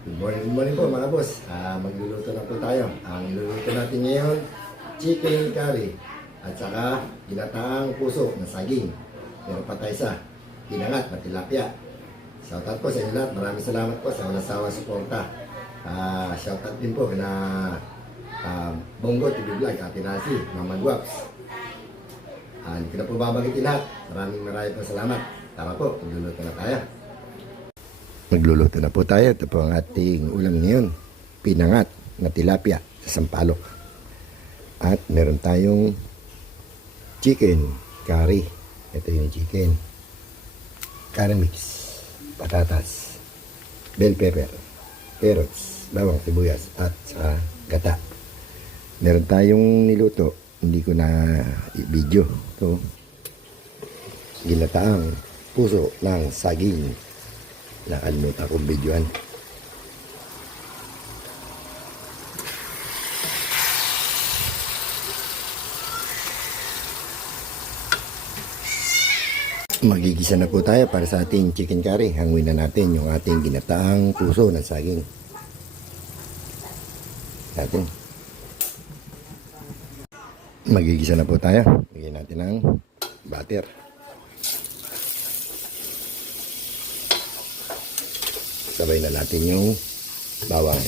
Good morning po mga boss. Magluluto na po tayo. Ang iluluto natin ngayon, chicken curry at saka ginataang puso na saging. Meron pa tayo sa pinangat na tilapia. Shoutout po sa inyo lahat. Maraming salamat po sa walang sawang suporta. Shoutout din po na Bongo TV Vlog, Ate Nasi, Mama Guaps. Hindi ko na po babagitin lahat. Maraming po salamat. Tara po, magluluto na tayo. Magluluto na po tayo. Ito po ang ating ulam ngayon. Pinangat na tilapia sa sampalok. At meron tayong chicken curry. Ito yung chicken. Curry mix. Patatas. Bell pepper. Carrots. Bawang sibuyas. At sa gata. Meron tayong niluto. Hindi ko na i-video. Ito. Ginataang puso ng saging. Nakalimutan akong videoan. Magigisa na po tayo para sa ating chicken curry. Hanguin na natin yung ating ginataang puso ng saging. Magigisa na po tayo. Bigyan natin ng butter. Sabay na natin yung bawang.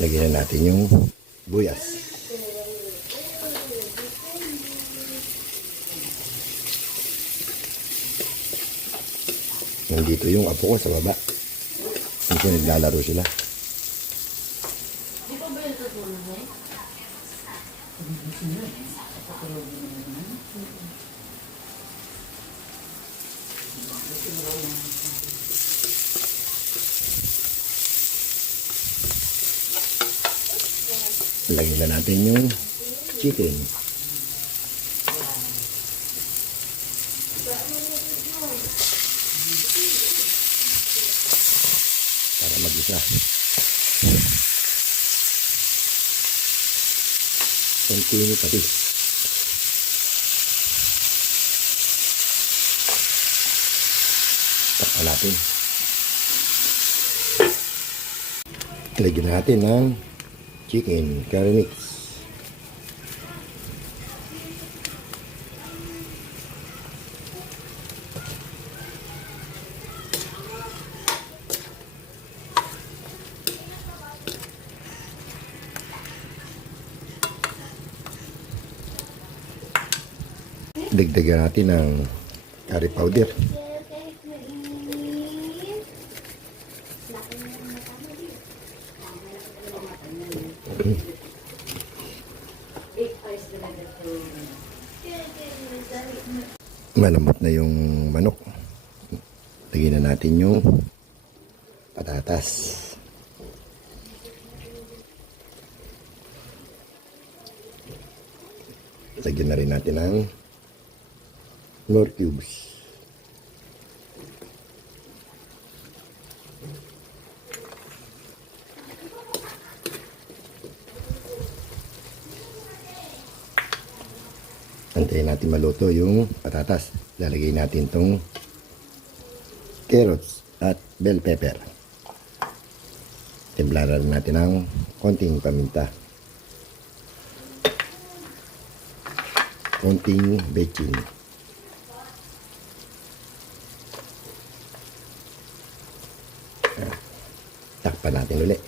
Lagyan na natin yung buyas. Nandito yung apo ko sa baba. Kasi naglalaro sila. Di ba ba yung tatulog eh? Lagyan na natin yung chicken. Para mag-isa. Continue pati. Takpan natin. Lagyan natin ng chicken curry mix. Dagdagan natin ng curry powder. Malambot na yung manok. Lagyan na natin yung patatas. Lagyan na rin natin ng Knorr cubes. Antayin natin maluto yung patatas. Lalagay natin tong carrots at bell pepper. Timplaran natin ng konting paminta. Konting baking. Takpan natin ulit.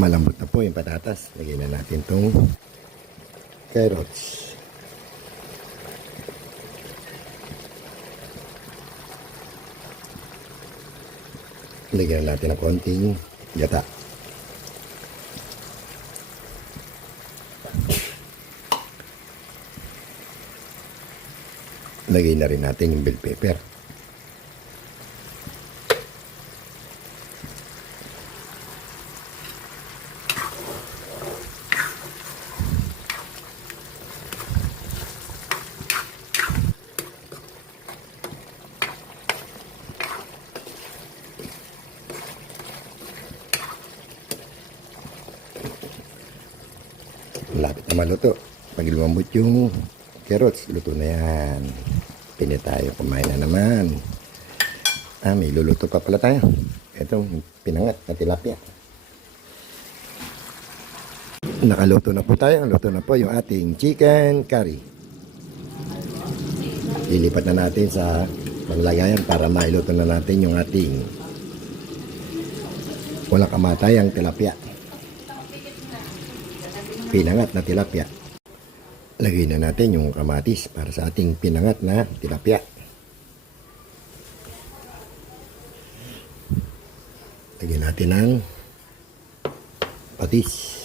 Malambot na po yung patatas. Lagyan na natin itong carrots. Lagyan natin ng konting gata. Lagay na rin natin yung bell pepper. malapit na maluto. Pag lumambot yung carrots, luto na yan. Pili tayo, kumain na naman. May luluto pa pala tayo. Ito, pinangat na tilapia. Nakaluto na po tayo. Luto na po yung ating chicken curry. Ilipat na natin sa panglagayan para mailuto na natin yung ating walang kamatayang tilapia. Pinangat na tilapia. Lagay na natin yung kamatis para sa ating pinangat na tilapia. Lagyan natin ng patis.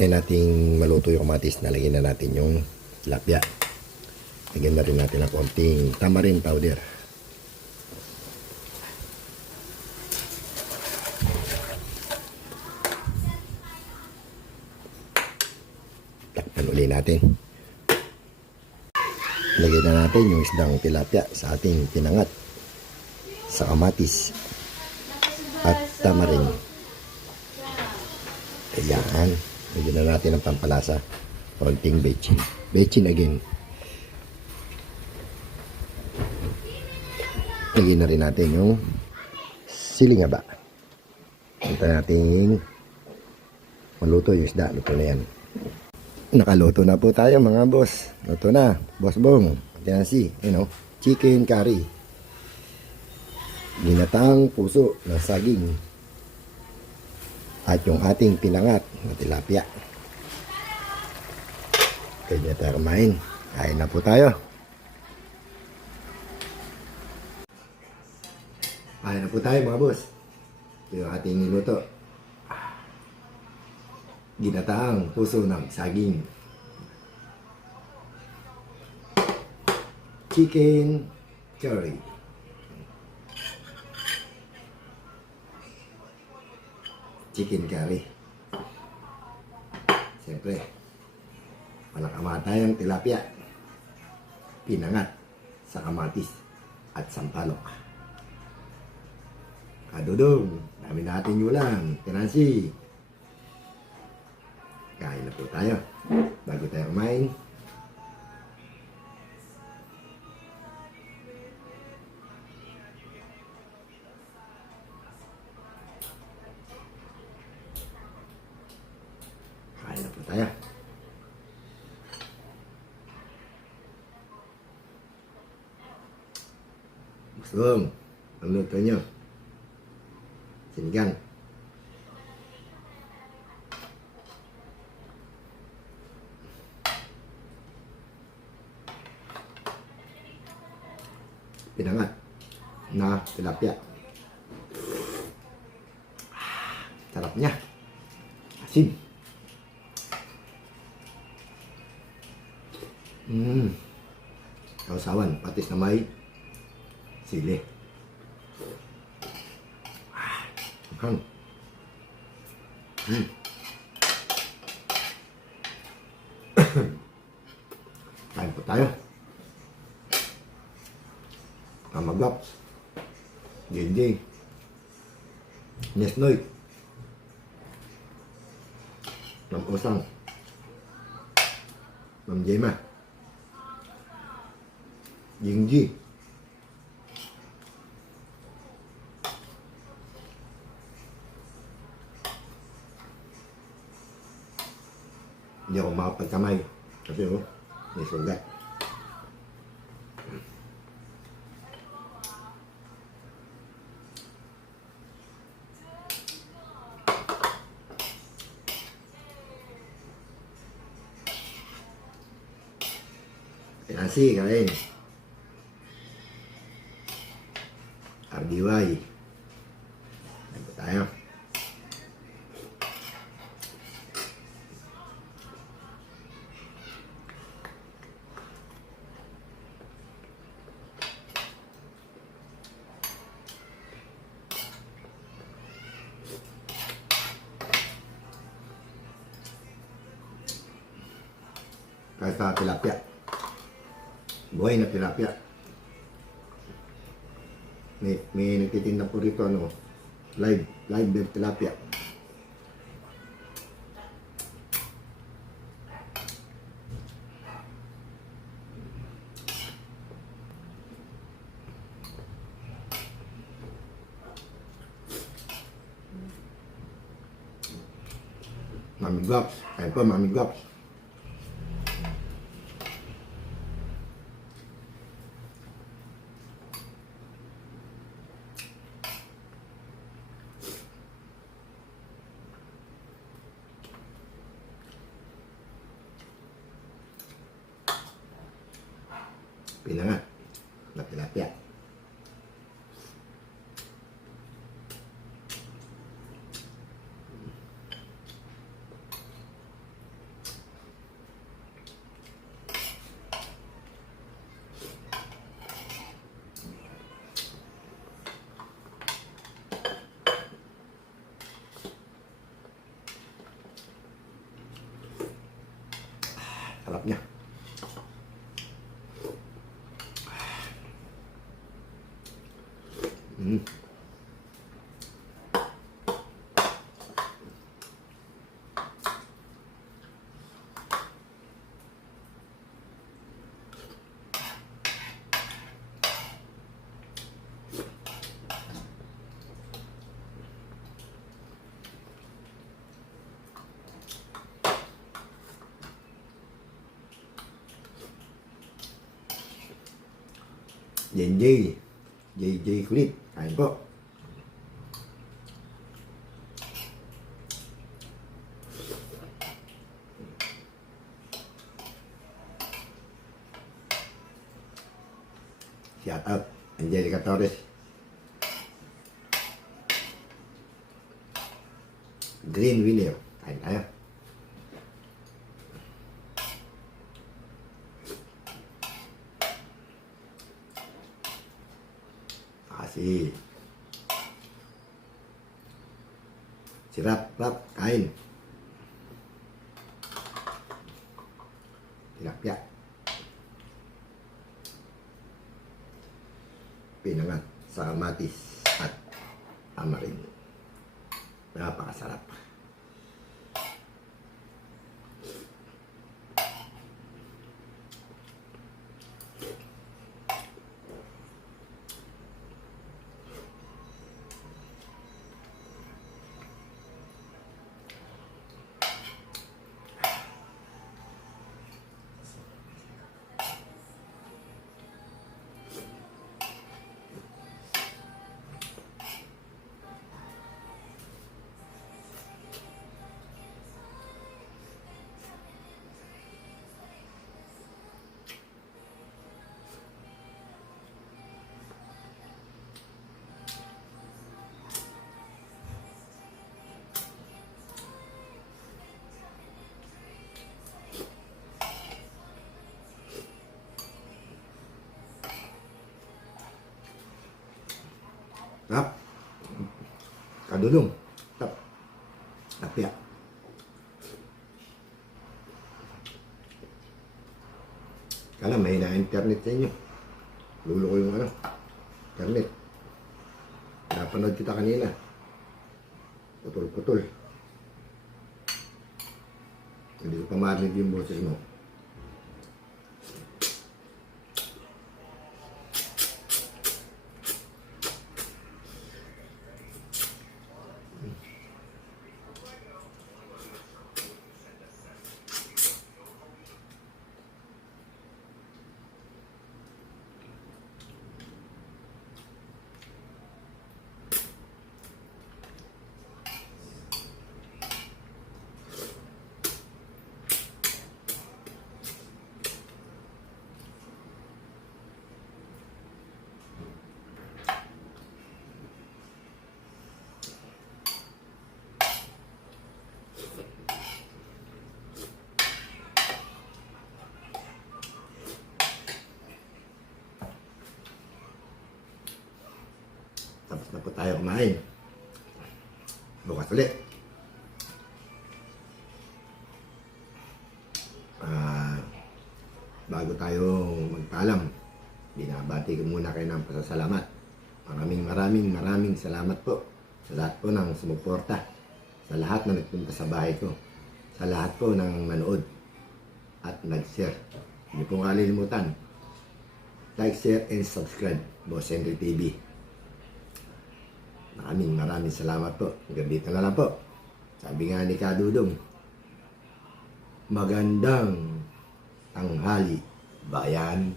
Then nating maluto yung kamatis, nalagyan na natin yung tilapia. Lagyan na rin natin ng konting tamarind powder. Takpan uli natin. Lagyan na natin yung isdang tilapia sa ating pinangat sa kamatis at tamarind. Ayan. Lagyan na natin ang pampalasa. Konting bechin. Bechin again. Lagyan na rin natin yung silingaba. Hintayin natin maluto yung isda. Luto na yan. Nakaluto na po tayo mga boss. Luto na. Boss Bong. Tenancy. You know, chicken curry. Ginataang puso ng saging. At yung ating pinangat na tilapia. Kaya tayo kumain. Kain na po tayo. Kain na po tayo mga boss. Ito yung ating niluto. Ginataang puso ng saging. Chicken curry. Chicken curry. Siyempre, walang kamatayang tilapia. Pinangat sa kamatis at sampalok. Kadudong, dami natin ulam. Tenancy. Kain na po tayo. Bago tayo kumain. Kain na po tayo. Busong, ang luto nyo. Sinigang. Pinangat na tilapia. Sarap niya. Asin. Kausawan, patis na may sili. Hang. Kain po tayo. Amagap. JJ. Nesnoy. Mam Osang. Mam Jema. Jingji. Hindi ako makapagkamay kasi may sugat. Nasi kain. RDY. Ayan po tayo. Kahit sa tilapia. Buhay na tilapia. May nagtitinda po rito Live beef tilapia. Mami Gwaps. Ayun po, Mami Gwaps. Pinangat na tilapia. Sarap niya. JJ kulit. Kain po. Shout out Angelica Torres. Green winner. Kain tayo. Kasih. Sirap, kain. Tilapia. Pinangat sa kamatis at tamarin. Napakasarap. Tap. Kadulong. Tap. Tapia. Kala may na-internet sa inyo. Lulo ko yung internet. Napanood kita kanina. Putol-putol. Hindi ko pa marinig yung boses mo. Tapos na po tayo kumain. Bukas ulit. Bago tayo magpaalam, binabati ko muna kayo ng pasasalamat. Maraming salamat po sa lahat po ng sumuporta, sa lahat na nagpunta sa bahay ko, sa lahat po ng nanood at nag-share. Hindi po kalilimutan, like, share, and subscribe, Boss Henry TV. Maraming salamat po. Hanggang dito na lang po. Sabi nga ni Kadudong, magandang tanghali, bayan.